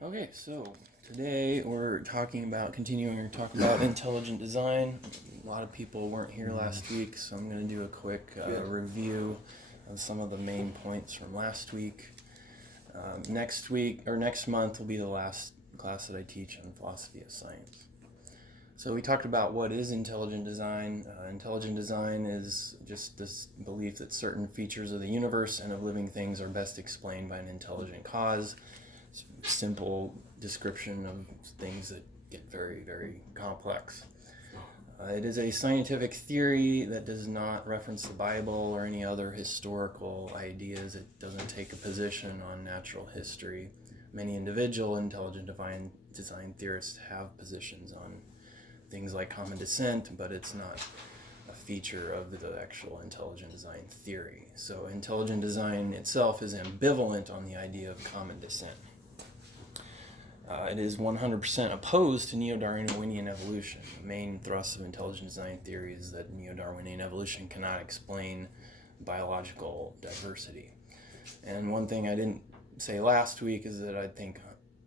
Okay, so today we're continuing to talk about intelligent design. A lot of people weren't here last week, so I'm going to do a quick review of some of the main points from last week. Next month will be the last class that I teach on philosophy of science. So we talked about what is intelligent design. Intelligent design is just this belief that certain features of the universe and of living things are best explained by an intelligent cause. Simple description of things that get very, very complex. It is a scientific theory that does not reference the Bible or any other historical ideas. It doesn't take a position on natural history. Many individual intelligent design theorists have positions on things like common descent, but it's not a feature of the actual intelligent design theory. So intelligent design itself is ambivalent on the idea of common descent. It is 100% opposed to neo-Darwinian evolution. The main thrust of intelligent design theory is that neo-Darwinian evolution cannot explain biological diversity. And one thing I didn't say last week is that I think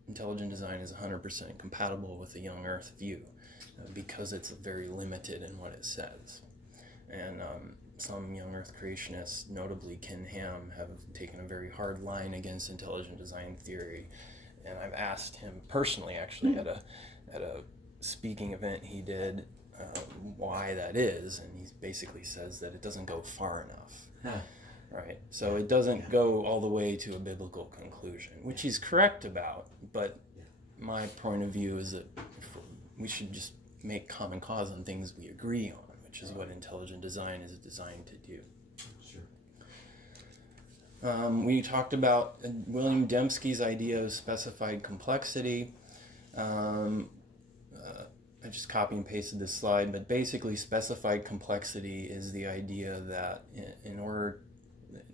intelligent design is 100% compatible with the young Earth view because it's very limited in what it says. And some young Earth creationists, notably Ken Ham, have taken a very hard line against intelligent design theory. And I've asked him personally, actually, at a speaking event he did, why that is, and he basically says that it doesn't go far enough. Right? So it doesn't go all the way to a biblical conclusion, which he's correct about, but my point of view is that we should just make common cause on things we agree on, which is what intelligent design is designed to do. We talked about William Dembski's idea of specified complexity. I just copy and pasted this slide, but basically specified complexity is the idea that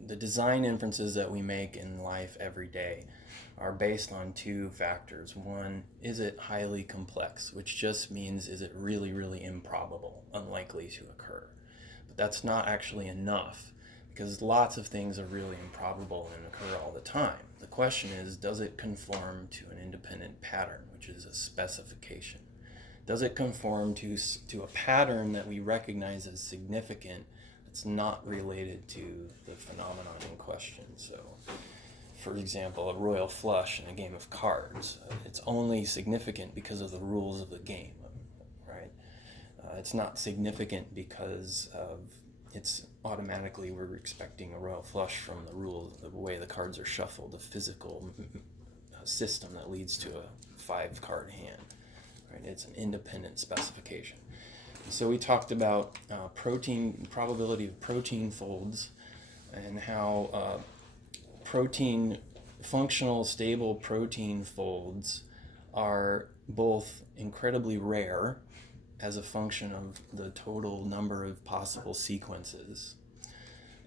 the design inferences that we make in life every day are based on two factors. One, is it highly complex, which just means is it really, really improbable, unlikely to occur. But that's not actually enough, because lots of things are really improbable and occur all the time. The question is, does it conform to an independent pattern, which is a specification? Does it conform to a pattern that we recognize as significant that's not related to the phenomenon in question? So, for example, a royal flush in a game of cards. It's only significant because of the rules of the game, right? It's not significant because of it's automatically we're expecting a royal flush from the rules, the way the cards are shuffled, the physical system that leads to a 5-card hand. Right? It's an independent specification. So we talked about probability of protein folds, and how functional stable protein folds are both incredibly rare as a function of the total number of possible sequences.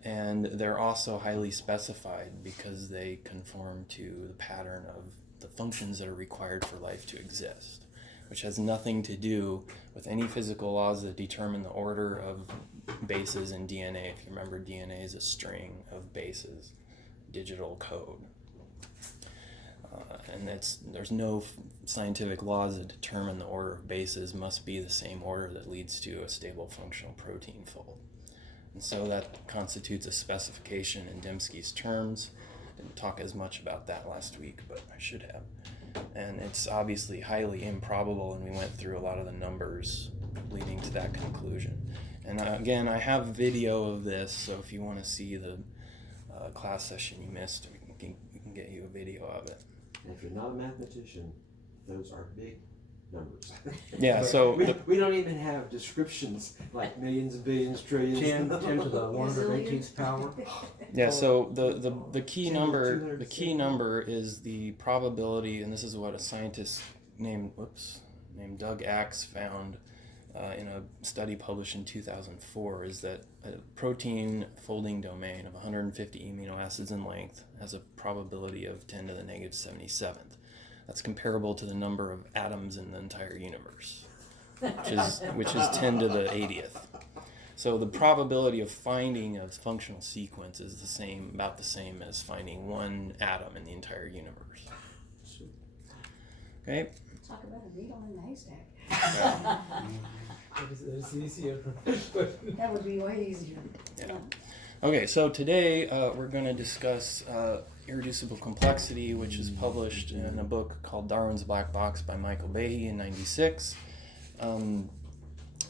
And they're also highly specified because they conform to the pattern of the functions that are required for life to exist, which has nothing to do with any physical laws that determine the order of bases in DNA. If you remember, DNA is a string of bases, digital code. And there's no scientific laws that determine the order of bases must be the same order that leads to a stable functional protein fold. And so that constitutes a specification in Dembski's terms. I didn't talk as much about that last week, but I should have. And it's obviously highly improbable, and we went through a lot of the numbers leading to that conclusion. And again, I have video of this, so if you want to see the class session you missed, we can get you a video of it. And if you're not a mathematician, those are big numbers. Yeah, so we don't even have descriptions like millions and billions, trillions. 10 to the 1/18th power. Yeah, so the key number is the probability, and this is what a scientist named Doug Axe found in a study published in 2004, is that a protein folding domain of 150 amino acids in length has a probability of 10 to the negative 77th. That's comparable to the number of atoms in the entire universe, which is 10 to the 80th. So the probability of finding a functional sequence is about the same as finding one atom in the entire universe. Okay. Talk about a needle in a haystack. It's easier. That would be way easier. Yeah. Okay, so today we're going to discuss irreducible complexity, which is published in a book called Darwin's Black Box by Michael Behe in '96.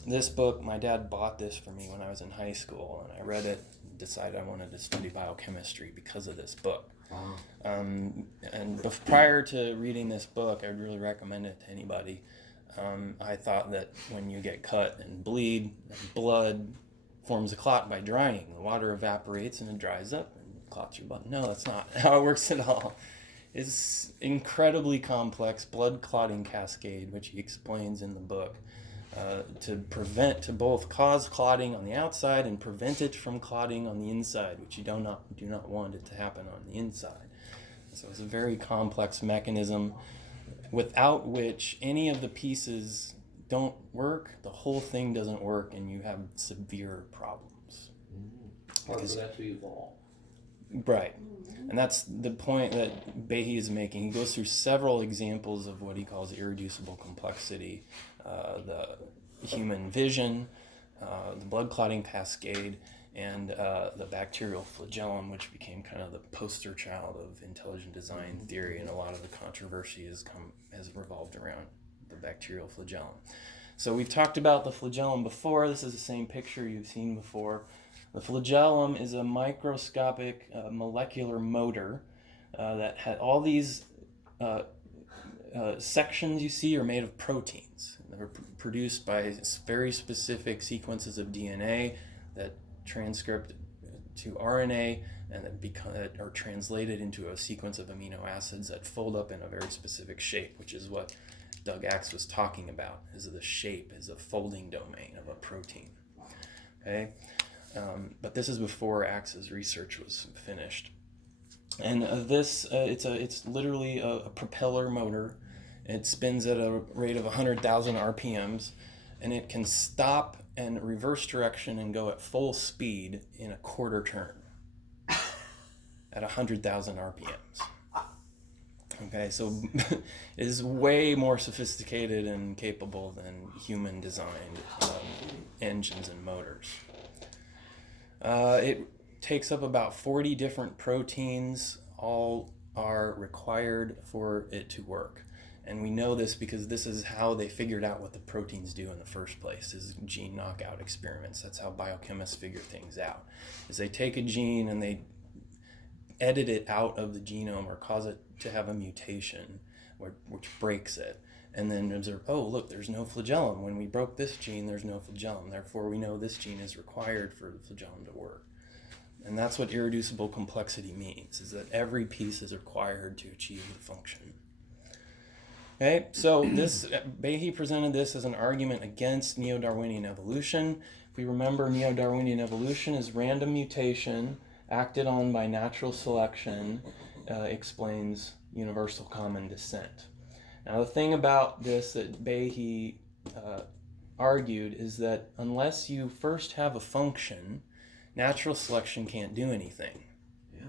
This book, my dad bought this for me when I was in high school, and I read it and decided I wanted to study biochemistry because of this book. Wow. Prior to reading this book, I would really recommend it to anybody. I thought that when you get cut and bleed, blood forms a clot by drying. The water evaporates and it dries up and clots your blood. No, that's not how it works at all. It's incredibly complex blood clotting cascade, which he explains in the book, to both cause clotting on the outside and prevent it from clotting on the inside, which you do not want it to happen on the inside. So it's a very complex mechanism without which any of the pieces don't work, the whole thing doesn't work, and you have severe problems. Hard for that to evolve. Right. And that's the point that Behe is making. He goes through several examples of what he calls irreducible complexity, the human vision, the blood clotting cascade, and the bacterial flagellum, which became kind of the poster child of intelligent design theory, and a lot of the controversy has revolved around the bacterial flagellum. So we've talked about the flagellum before. This is the same picture you've seen before. The flagellum is a microscopic molecular motor that had all these sections you see are made of proteins. They're produced by very specific sequences of DNA that transcript to RNA and that are translated into a sequence of amino acids that fold up in a very specific shape, which is what Doug Axe was talking about, is the shape is a folding domain of a protein. Okay, but this is before Axe's research was finished. And it's literally a propeller motor. It spins at a rate of 100,000 RPMs, and it can stop and reverse direction and go at full speed in a quarter turn at 100,000 RPMs. Okay, so it is way more sophisticated and capable than human-designed engines and motors. It takes up about 40 different proteins. All are required for it to work. And we know this because this is how they figured out what the proteins do in the first place, is gene knockout experiments. That's how biochemists figure things out, is they take a gene and they edit it out of the genome or cause it to have a mutation which breaks it, and then observe, oh, look, there's no flagellum. When we broke this gene, there's no flagellum. Therefore, we know this gene is required for the flagellum to work. And that's what irreducible complexity means, is that every piece is required to achieve the function. Okay, so Behe presented this as an argument against neo-Darwinian evolution. If we remember, neo-Darwinian evolution is random mutation acted on by natural selection explains universal common descent. Now, the thing about this that Behe argued is that unless you first have a function, natural selection can't do anything. Yeah.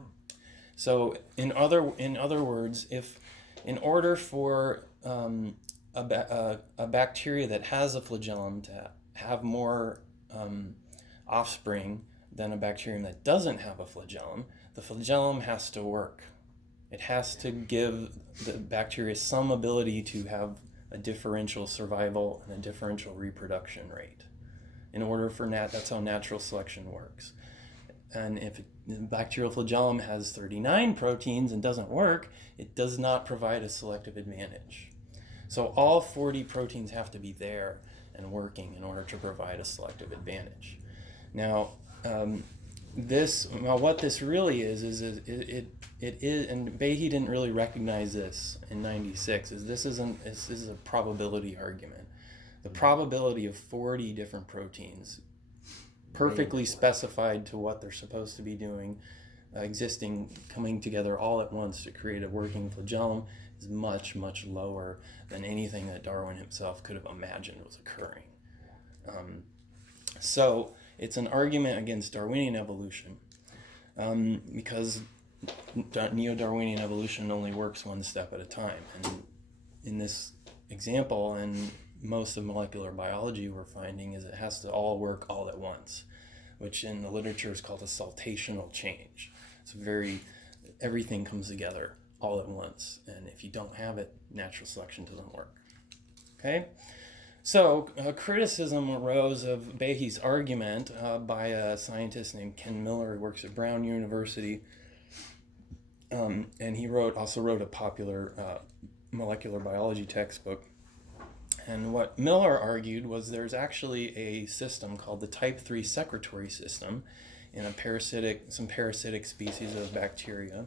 So, in other words, if in order for a bacteria that has a flagellum to have more offspring than a bacterium that doesn't have a flagellum, the flagellum has to work. It has to give the bacteria some ability to have a differential survival and a differential reproduction rate. In order for that's how natural selection works. And if the bacterial flagellum has 39 proteins and doesn't work, it does not provide a selective advantage. So all 40 proteins have to be there and working in order to provide a selective advantage. Now, what this really is it is, and Behe didn't really recognize this in '96. This is a probability argument. The probability of 40 different proteins, perfectly specified to what they're supposed to be doing, coming together all at once to create a working flagellum, is much, much lower than anything that Darwin himself could have imagined was occurring. So it's an argument against Darwinian evolution, because neo-Darwinian evolution only works one step at a time. And in this example, and most of molecular biology we're finding, is it has to all work all at once, which in the literature is called a saltational change. It's everything comes together all at once, and if you don't have it, natural selection doesn't work. Okay? So a criticism arose of Behe's argument by a scientist named Ken Miller, who works at Brown University, and he also wrote a popular molecular biology textbook. And what Miller argued was there's actually a system called the type 3 secretory system in some parasitic species of bacteria.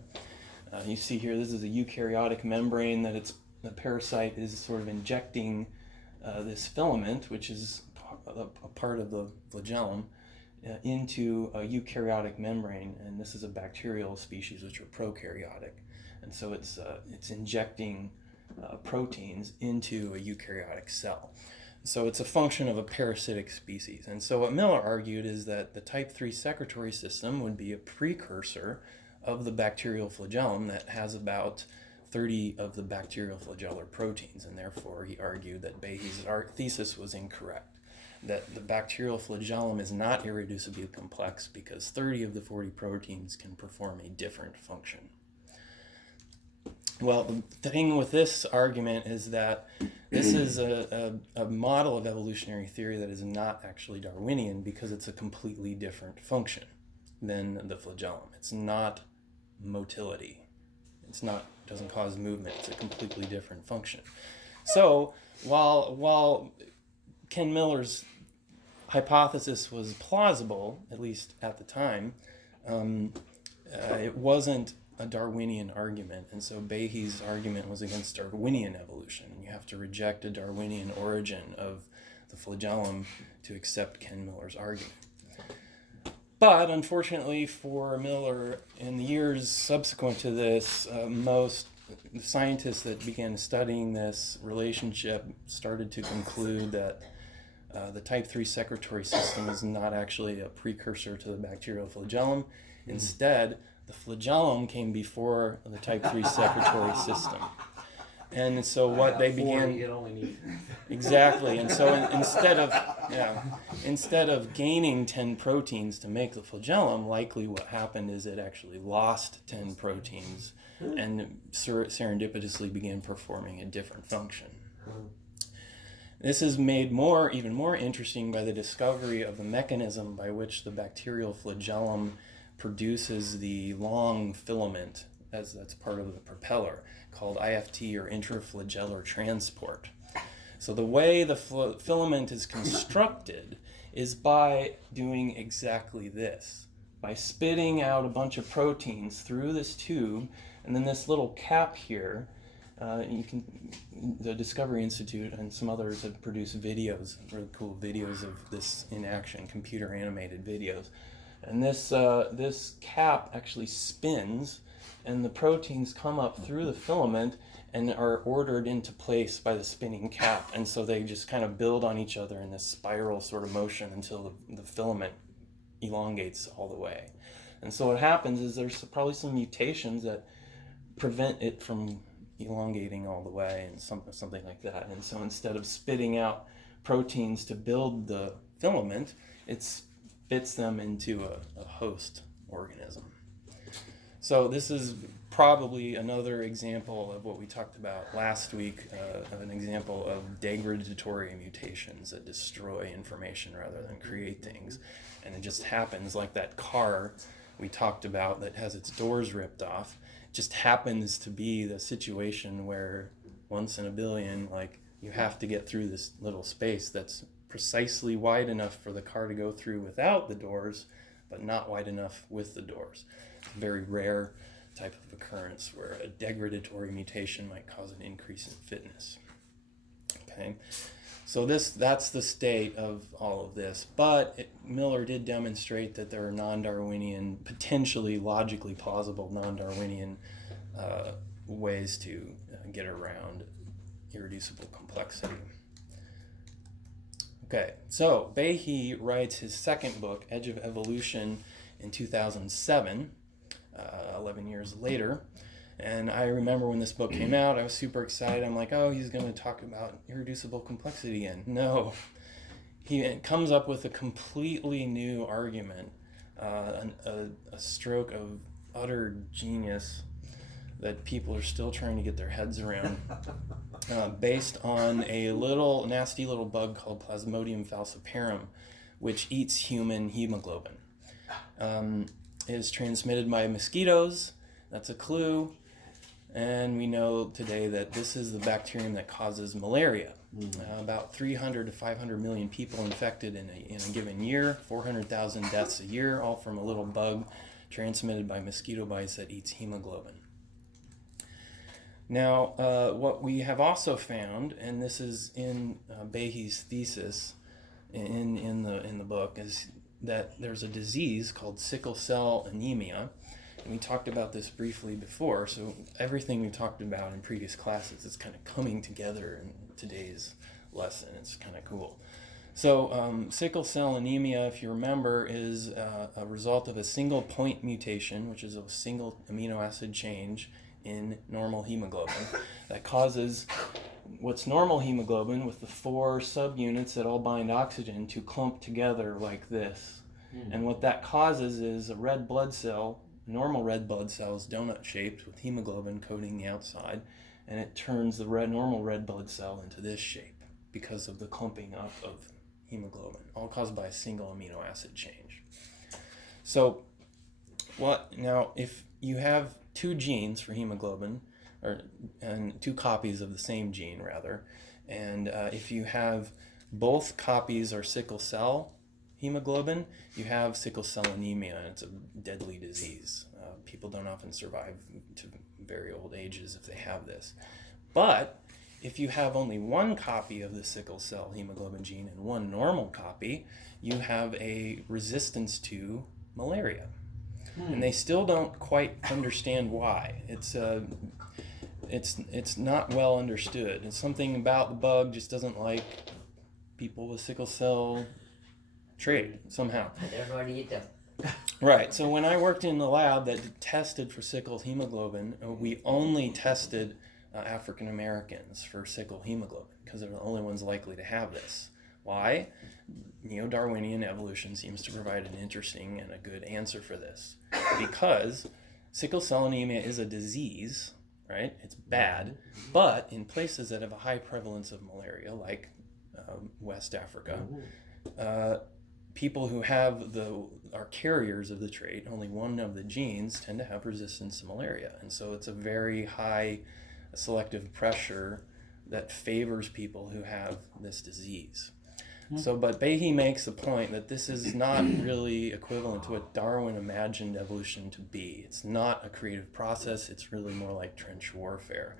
You see here, this is a eukaryotic membrane that the parasite is sort of injecting this filament, which is a part of the flagellum, into a eukaryotic membrane, and this is a bacterial species which are prokaryotic, and so it's injecting proteins into a eukaryotic cell. So it's a function of a parasitic species. And so what Miller argued is that the type 3 secretory system would be a precursor of the bacterial flagellum that has about 30 of the bacterial flagellar proteins, and therefore he argued that Behe's thesis was incorrect, that the bacterial flagellum is not irreducibly complex because 30 of the 40 proteins can perform a different function. Well, the thing with this argument is that this is a model of evolutionary theory that is not actually Darwinian because it's a completely different function than the flagellum. It's not motility. Doesn't cause movement. It's a completely different function. So while Ken Miller's hypothesis was plausible, at least at the time, it wasn't a Darwinian argument, and so Behe's argument was against Darwinian evolution. You have to reject a Darwinian origin of the flagellum to accept Ken Miller's argument. But unfortunately for Miller, in the years subsequent to this, most scientists that began studying this relationship started to conclude that the type 3 secretory system is not actually a precursor to the bacterial flagellum. Instead, the flagellum came before the type 3 secretory system. And so what they began... Exactly. And so instead of gaining 10 proteins to make the flagellum, likely what happened is it actually lost 10 proteins and serendipitously began performing a different function. This is made even more interesting by the discovery of the mechanism by which the bacterial flagellum produces the long filament that's part of the propeller, called IFT, or intraflagellar transport. So the way the filament is constructed is by doing exactly this, by spitting out a bunch of proteins through this tube, and then this little cap here. The Discovery Institute and some others have produced videos, really cool videos of this in action, computer animated videos. And this cap actually spins, and the proteins come up through the filament and are ordered into place by the spinning cap. And so they just kind of build on each other in this spiral sort of motion until the filament elongates all the way. And so what happens is there's probably some mutations that prevent it from elongating all the way, and something like that. And so instead of spitting out proteins to build the filament, it spits them into a host organism. So this is probably another example of what we talked about last week, of an example of degradatory mutations that destroy information rather than create things. And it just happens like that car we talked about that has its doors ripped off. It just happens to be the situation where once in a billion, you have to get through this little space that's precisely wide enough for the car to go through without the doors, but not wide enough with the doors. It's a very rare type of occurrence where a degradatory mutation might cause an increase in fitness. Okay, so that's the state of all of this. But Miller did demonstrate that there are non-Darwinian, potentially logically plausible non-Darwinian ways to get around irreducible complexity. Okay, so Behe writes his second book, Edge of Evolution, in 2007, 11 years later. And I remember when this book came out, I was super excited. I'm like, oh, he's going to talk about irreducible complexity again. No, he comes up with a completely new argument, a stroke of utter genius that people are still trying to get their heads around, based on a nasty little bug called Plasmodium falciparum, which eats human hemoglobin. It is transmitted by mosquitoes. That's a clue. And we know today that this is the bacterium that causes malaria. About 300 to 500 million people infected in a given year, 400,000 deaths a year, all from a little bug transmitted by mosquito bites that eats hemoglobin. Now, what we have also found, and this is in Behe's thesis in the book, is that there's a disease called sickle cell anemia. And we talked about this briefly before, so everything we talked about in previous classes is kind of coming together in today's lesson. It's kind of cool. So sickle cell anemia, if you remember, is a result of a single point mutation, which is a single amino acid change in normal hemoglobin that causes what's normal hemoglobin with the 4 subunits that all bind oxygen to clump together like this. And what that causes is a red blood cell. Normal red blood cell is donut-shaped with hemoglobin coating the outside, and it turns the normal red blood cell into this shape because of the clumping up of hemoglobin, all caused by a single amino acid change. So, now if you have 2 genes for hemoglobin, and 2 copies of the same gene rather, and if you have both copies are sickle cell hemoglobin, you have sickle cell anemia, and it's a deadly disease. People don't often survive to very old ages if they have this. But if you have only 1 copy of the sickle cell hemoglobin gene and 1 normal copy, you have a resistance to malaria. And they still don't quite understand why. It's not well understood. It's something about the bug just doesn't like people with sickle cell trait somehow. Everybody eat them. Right. So when I worked in the lab that tested for sickle hemoglobin, we only tested African Americans for sickle hemoglobin because they're the only ones likely to have this. Why? Neo-Darwinian evolution seems to provide an interesting and a good answer for this. Because sickle cell anemia is a disease, right? It's bad, but in places that have a high prevalence of malaria, like West Africa, people who are carriers of the trait, only 1 of the genes, tend to have resistance to malaria. And so it's a very high selective pressure that favors people who have this disease. So, but Behe makes the point that this is not really equivalent to what Darwin imagined evolution to be. It's not a creative process. It's really more like trench warfare,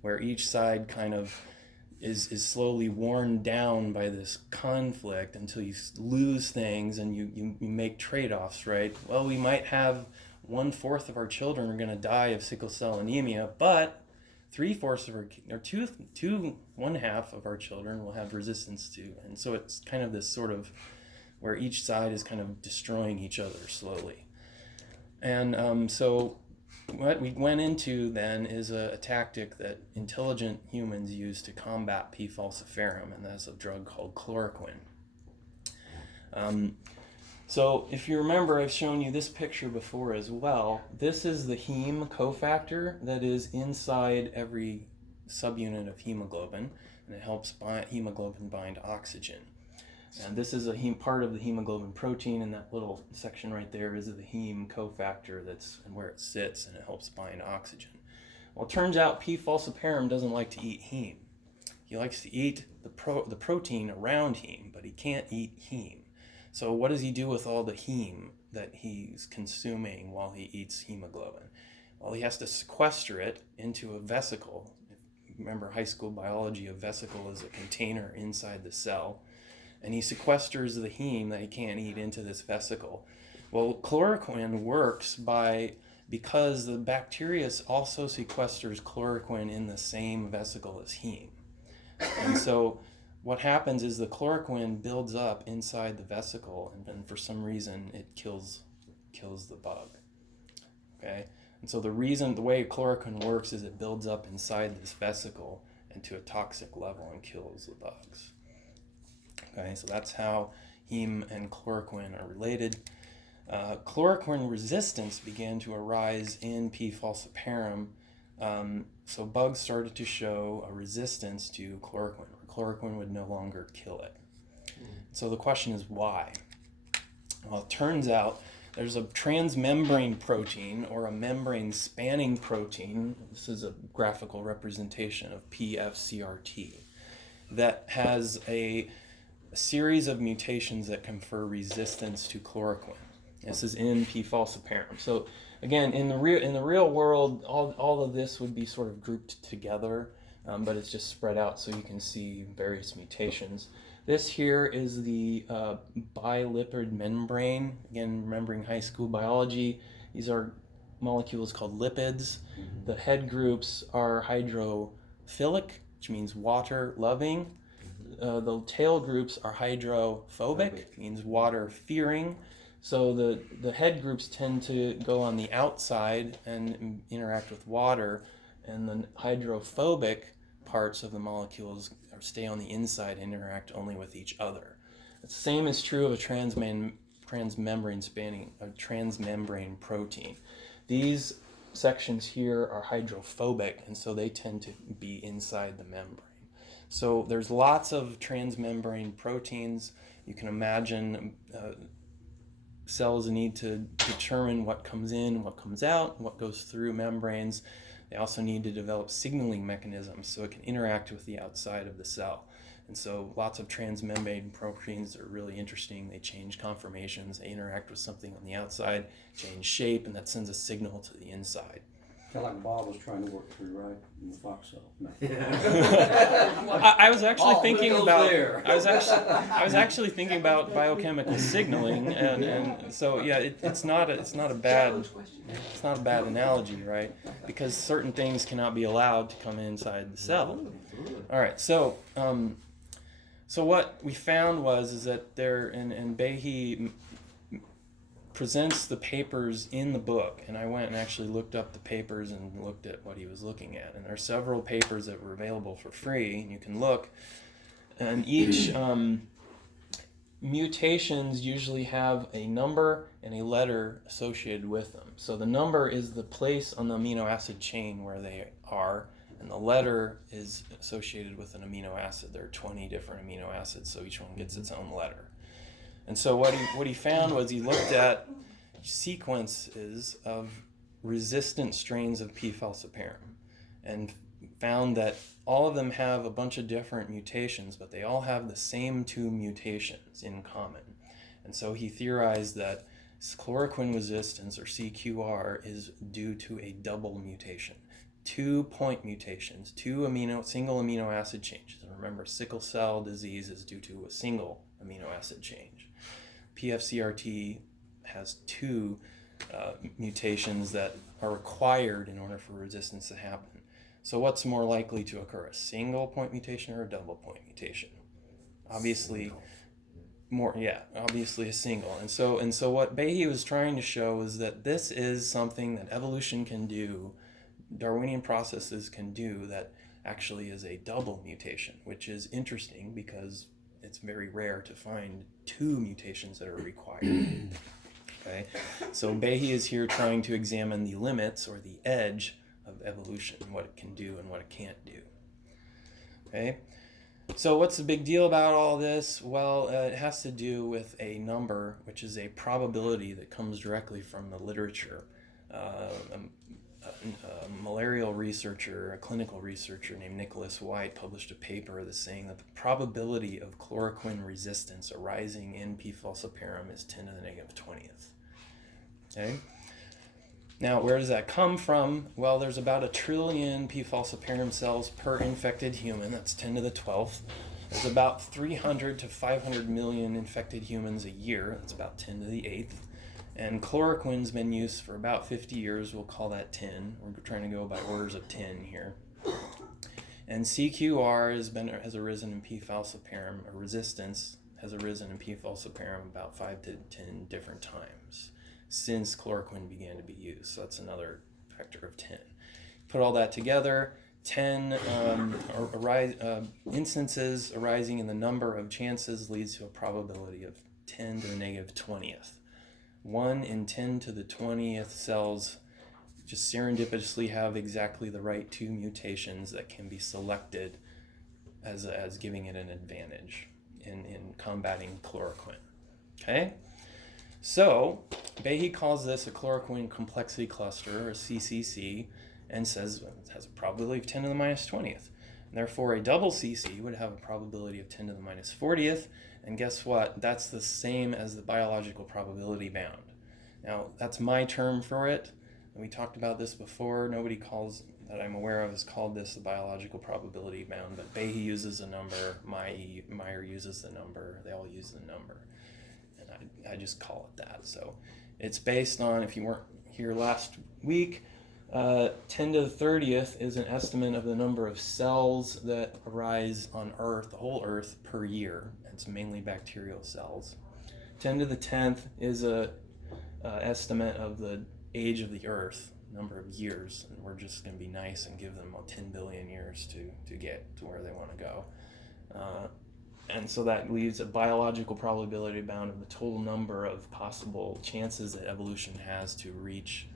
where each side kind of is slowly worn down by this conflict until you lose things and you make trade-offs, right? Well, we might have 1/4 of our children are going to die of sickle cell anemia, but 3/4 of our, or 1/2 of our children will have resistance to. And so it's kind of this sort of where each side is kind of destroying each other slowly. And so what we went into then is a tactic that intelligent humans use to combat P. falciparum, and that's a drug called chloroquine. So if you remember, I've shown you this picture before as well. This is the heme cofactor that is inside every subunit of hemoglobin, and it helps hemoglobin bind oxygen. And this is a part of the hemoglobin protein, and that little section right there is the heme cofactor that's and where it sits, and it helps bind oxygen. Well, it turns out P. falciparum doesn't like to eat heme. He likes to eat the protein around heme, but he can't eat heme. So what does he do with all the heme that he's consuming while he eats hemoglobin? Well, he has to sequester it into a vesicle. If you remember high school biology, a vesicle is a container inside the cell. And he sequesters the heme that he can't eat into this vesicle. Well, chloroquine works because the bacteria also sequesters chloroquine in the same vesicle as heme. And so what happens is the chloroquine builds up inside the vesicle, and then for some reason it kills the bug. Okay, And so the way chloroquine works is it builds up inside this vesicle and to a toxic level and kills the bugs. Okay, so that's how heme and chloroquine are related. Chloroquine resistance began to arise in P. falciparum. So bugs started to show a resistance to chloroquine. Chloroquine would no longer kill it. So the question is why? Well, it turns out there's a transmembrane protein or a membrane spanning protein. This is a graphical representation of PFCRT that has a series of mutations that confer resistance to chloroquine. This is in P. falciparum. So again, in the real world, all of this would be sort of grouped together, but it's just spread out so you can see various mutations. This here is the bilipid membrane. Again, remembering high school biology, these are molecules called lipids. The head groups are hydrophilic, which means water-loving. The tail groups are hydrophobic, means water-fearing. So the head groups tend to go on the outside and interact with water, and the hydrophobic parts of the molecules stay on the inside and interact only with each other. The same is true of a transmembrane protein. These sections here are hydrophobic, and so they tend to be inside the membrane. So there's lots of transmembrane proteins. You can imagine cells need to determine what comes in, what comes out, what goes through membranes. They also need to develop signaling mechanisms so it can interact with the outside of the cell. And so lots of transmembrane proteins are really interesting. They change conformations, they interact with something on the outside, change shape, and that sends a signal to the inside. Kind of like Bob was trying to work through, right, in the fox cell. No. I was actually thinking about there. I was actually thinking about biochemical signaling, and so yeah, it's not a bad analogy, right? Because certain things cannot be allowed to come inside the cell. All right, so what we found is that there, and Behe presents the papers in the book, and I went and actually looked up the papers and looked at what he was looking at, and there are several papers that were available for free, and you can look, and each mutations usually have a number and a letter associated with them. So the number is the place on the amino acid chain where they are, and the letter is associated with an amino acid. There are 20 different amino acids, so each one gets its own letter. And so what he found was he looked at sequences of resistant strains of P. falciparum and found that all of them have a bunch of different mutations, but they all have the same two mutations in common. And so he theorized that chloroquine resistance, or CQR, is due to a double mutation. 2 point mutations, single amino acid changes. And remember, sickle cell disease is due to a single amino acid change. PFCRT has 2 mutations that are required in order for resistance to happen. So what's more likely to occur, a single point mutation or a double point mutation? Obviously, obviously a single. And so what Behe was trying to show is that this is something that evolution can do, Darwinian processes can do, that actually is a double mutation, which is interesting because it's very rare to find 2 mutations that are required. Okay, so Behe is here trying to examine the limits or the edge of evolution, what it can do and what it can't do. Okay, so what's the big deal about all this? Well, it has to do with a number, which is a probability that comes directly from the literature. A malarial researcher, a clinical researcher named Nicholas White, published a paper that's saying that the probability of chloroquine resistance arising in P. falciparum is 10 to the negative 20th. Okay? Now, where does that come from? Well, there's about 1 trillion P. falciparum cells per infected human. That's 10 to the 12th. There's about 300 to 500 million infected humans a year. That's about 10 to the 8th. And chloroquine's been used for about 50 years. We'll call that 10. We're trying to go by orders of 10 here. And CQR has arisen in P. falciparum. A resistance has arisen in P. falciparum about 5 to 10 different times since chloroquine began to be used. So that's another factor of 10. Put all that together, 10 instances arising in the number of chances leads to a probability of 10 to the negative 20th. 1 in 10 to the 20th cells just serendipitously have exactly the right 2 mutations that can be selected as giving it an advantage in combating chloroquine. Okay? So, Behe calls this a chloroquine complexity cluster, or CCC, and says it has a probability of 10 to the minus 20th. And therefore, a double CC would have a probability of 10 to the minus 40th, and guess what? That's the same as the biological probability bound. Now, that's my term for it. And we talked about this before. Nobody that I'm aware of has called this the biological probability bound, but Behe uses a number, Meyer uses the number, they all use the number. And I just call it that. So it's based on, if you weren't here last week, 10 to the 30th is an estimate of the number of cells that arise on Earth, the whole Earth, per year. It's mainly bacterial cells. 10 to the 10th is a estimate of the age of the Earth, number of years, and we're just going to be nice and give them 10 billion years to get to where they want to go. And so that leaves a biological probability bound of the total number of possible chances that evolution has to reach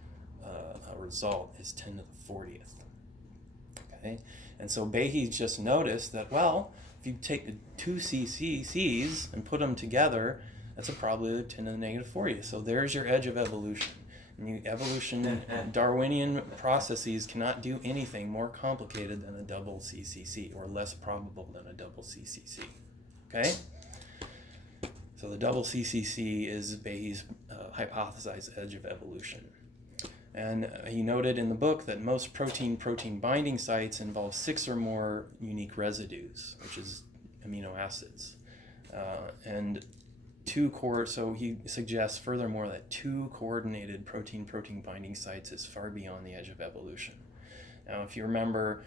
a result is 10 to the 40th. Okay? And so Behe just noticed that, well, if you take the 2 CCCs and put them together, that's a probability of 10 to the negative 40th. So there's your edge of evolution. Evolution, Darwinian processes cannot do anything more complicated than a double CCC, or less probable than a double CCC. Okay? So the double CCC is Behe's hypothesized edge of evolution. And he noted in the book that most protein-protein binding sites involve 6 or more unique residues, which is amino acids. So he suggests furthermore that 2 coordinated protein-protein binding sites is far beyond the edge of evolution. Now, if you remember,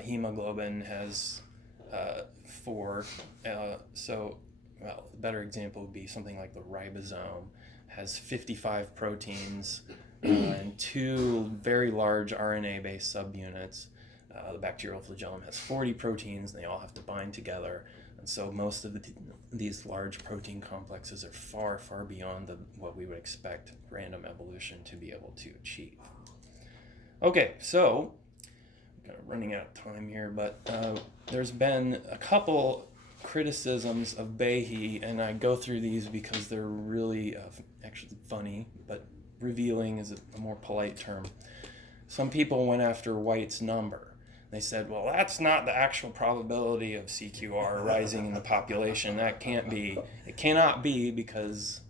hemoglobin has 4. A better example would be something like the ribosome has 55 proteins and 2 very large RNA-based subunits. The bacterial flagellum has 40 proteins, and they all have to bind together. And so most of these large protein complexes are far, far beyond what we would expect random evolution to be able to achieve. Okay, so I'm kind of running out of time here, but there's been a couple criticisms of Behe, and I go through these because they're really actually funny, but revealing is a more polite term. Some people went after White's number. They said, well, that's not the actual probability of CQR rising in the population. That can't be. It cannot be, because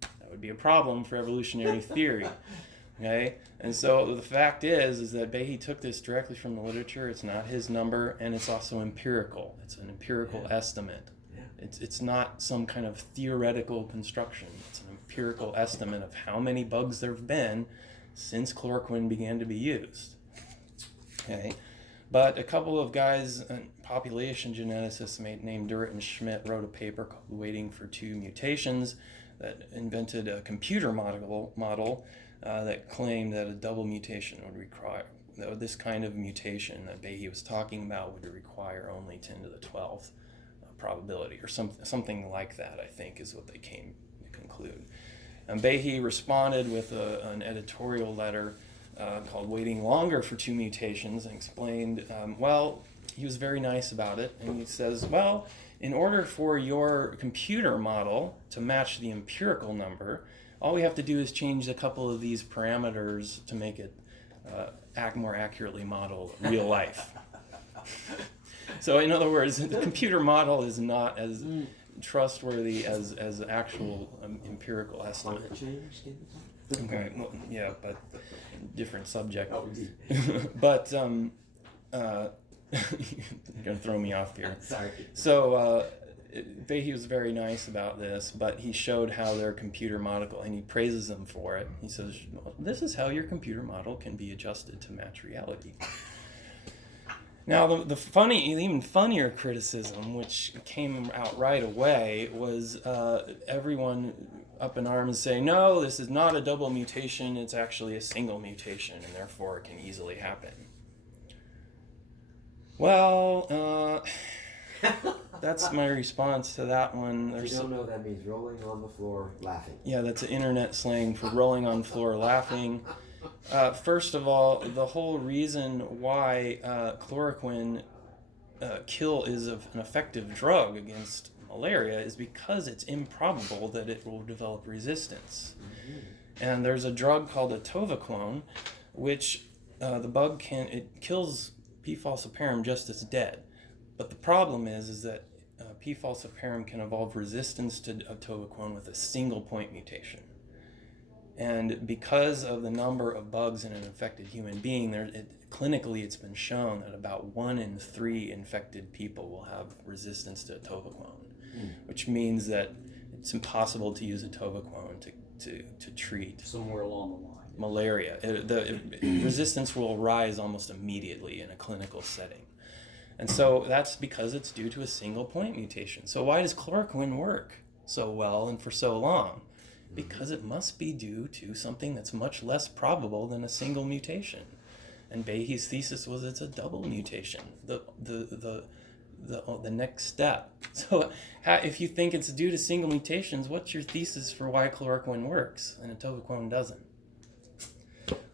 that would be a problem for evolutionary theory. Okay? And so the fact is that Behe took this directly from the literature. It's not his number, and it's also empirical. It's an empirical estimate. It's not some kind of theoretical construction. It's an empirical estimate of how many bugs there have been since chloroquine began to be used. Okay? But a couple of guys, population geneticists named Durrett and Schmidt, wrote a paper called Waiting for 2 Mutations that invented a computer model that claimed that a double mutation would require, this kind of mutation that Behe was talking about would require only 10 to the 12th probability, or something like that, I think, is what they came to conclude. And Behe responded with an editorial letter called Waiting Longer for 2 Mutations, and explained, he was very nice about it, and he says, well, in order for your computer model to match the empirical number, all we have to do is change a couple of these parameters to make it more accurately model real life. So in other words, the computer model is not as trustworthy as actual empirical estimate. Okay, well, yeah, but different subject. But you're gonna throw me off here. Sorry. So Behe was very nice about this, but he showed how their computer model, and he praises them for it. He says, well, this is how your computer model can be adjusted to match reality. Now, even funnier criticism, which came out right away, was everyone up in arms saying, no, this is not a double mutation, it's actually a single mutation, and therefore it can easily happen. Well, that's my response to that one. If you don't know, that means rolling on the floor laughing. Yeah, that's an internet slang for rolling on floor laughing. First of all, the whole reason why chloroquine is an effective drug against malaria is because it's improbable that it will develop resistance. Mm-hmm. And there's a drug called atovaquone, which the bug kills P. falciparum just as dead. But the problem is that P. falciparum can evolve resistance to atovaquone with a single point mutation. And because of the number of bugs in an infected human being, clinically it's been shown that about 1 in 3 infected people will have resistance to atovaquone, which means that it's impossible to use atovaquone to treat Somewhere along the line. malaria. The resistance will rise almost immediately in a clinical setting. And so that's because it's due to a single point mutation. So why does chloroquine work so well and for so long? Because it must be due to something that's much less probable than a single mutation. And Behe's thesis was it's a double mutation, the next step. So if you think it's due to single mutations, what's your thesis for why chloroquine works and atovaquone doesn't?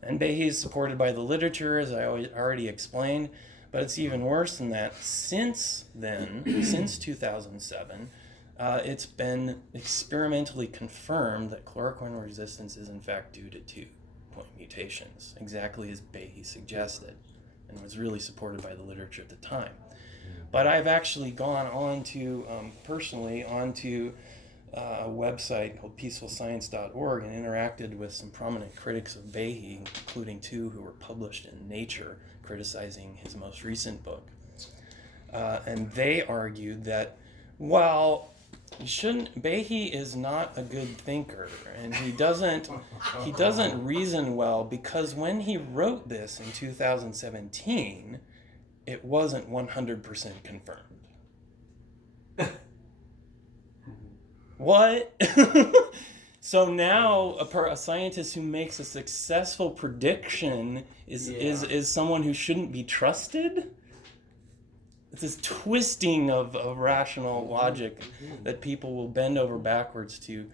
And Behe is supported by the literature, as I already explained, but it's even worse than that. Since then, since 2007, it's been experimentally confirmed that chloroquine resistance is in fact due to 2-point mutations, exactly as Behe suggested, and was really supported by the literature at the time. But I've actually gone on to, personally, onto a website called peacefulscience.org and interacted with some prominent critics of Behe, including 2 who were published in Nature criticizing his most recent book. And they argued that, well, Behe is not a good thinker, and he doesn't reason well, because when he wrote this in 2017, it wasn't 100% confirmed. What? So now a scientist who makes a successful prediction is someone who shouldn't be trusted? It's this twisting of rational logic that people will bend over backwards to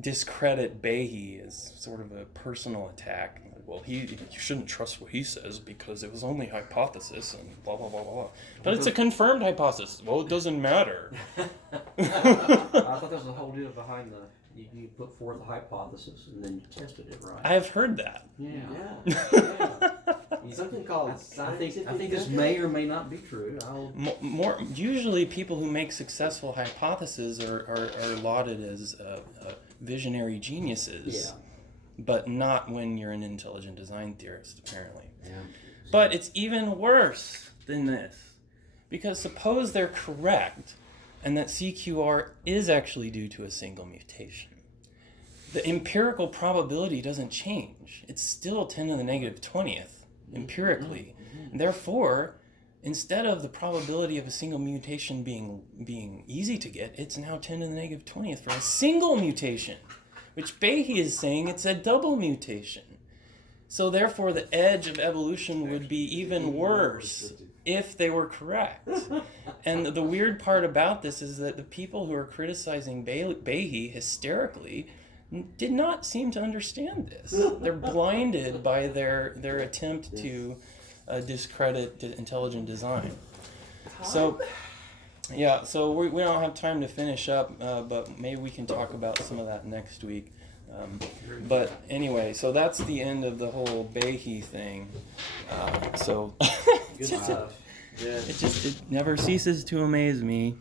discredit Behe as sort of a personal attack. Well, you shouldn't trust what he says because it was only hypothesis and blah, blah, blah, blah. But it's a confirmed hypothesis. Well, it doesn't matter. I thought there was a whole deal behind you put forth a hypothesis and then you tested it, right? I've heard that. Yeah. Something called scientific. I think this may or may not be true. Usually people who make successful hypotheses are lauded as visionary geniuses. Yeah. But not when you're an intelligent design theorist, apparently. Yeah. But it's even worse than this. Because suppose they're correct, and that CQR is actually due to a single mutation. The empirical probability doesn't change. It's still 10 to the negative 20th, empirically. And therefore, instead of the probability of a single mutation being easy to get, it's now 10 to the negative 20th for a single mutation, which Behe is saying it's a double mutation. So therefore, the edge of evolution would be even worse if they were correct. And the weird part about this is that the people who are criticizing Behe hysterically did not seem to understand this. They're blinded by their attempt to discredit intelligent design. So, yeah, so we don't have time to finish up, but maybe we can talk about some of that next week. But anyway, so that's the end of the whole Behe thing. So Good stuff. it never ceases to amaze me.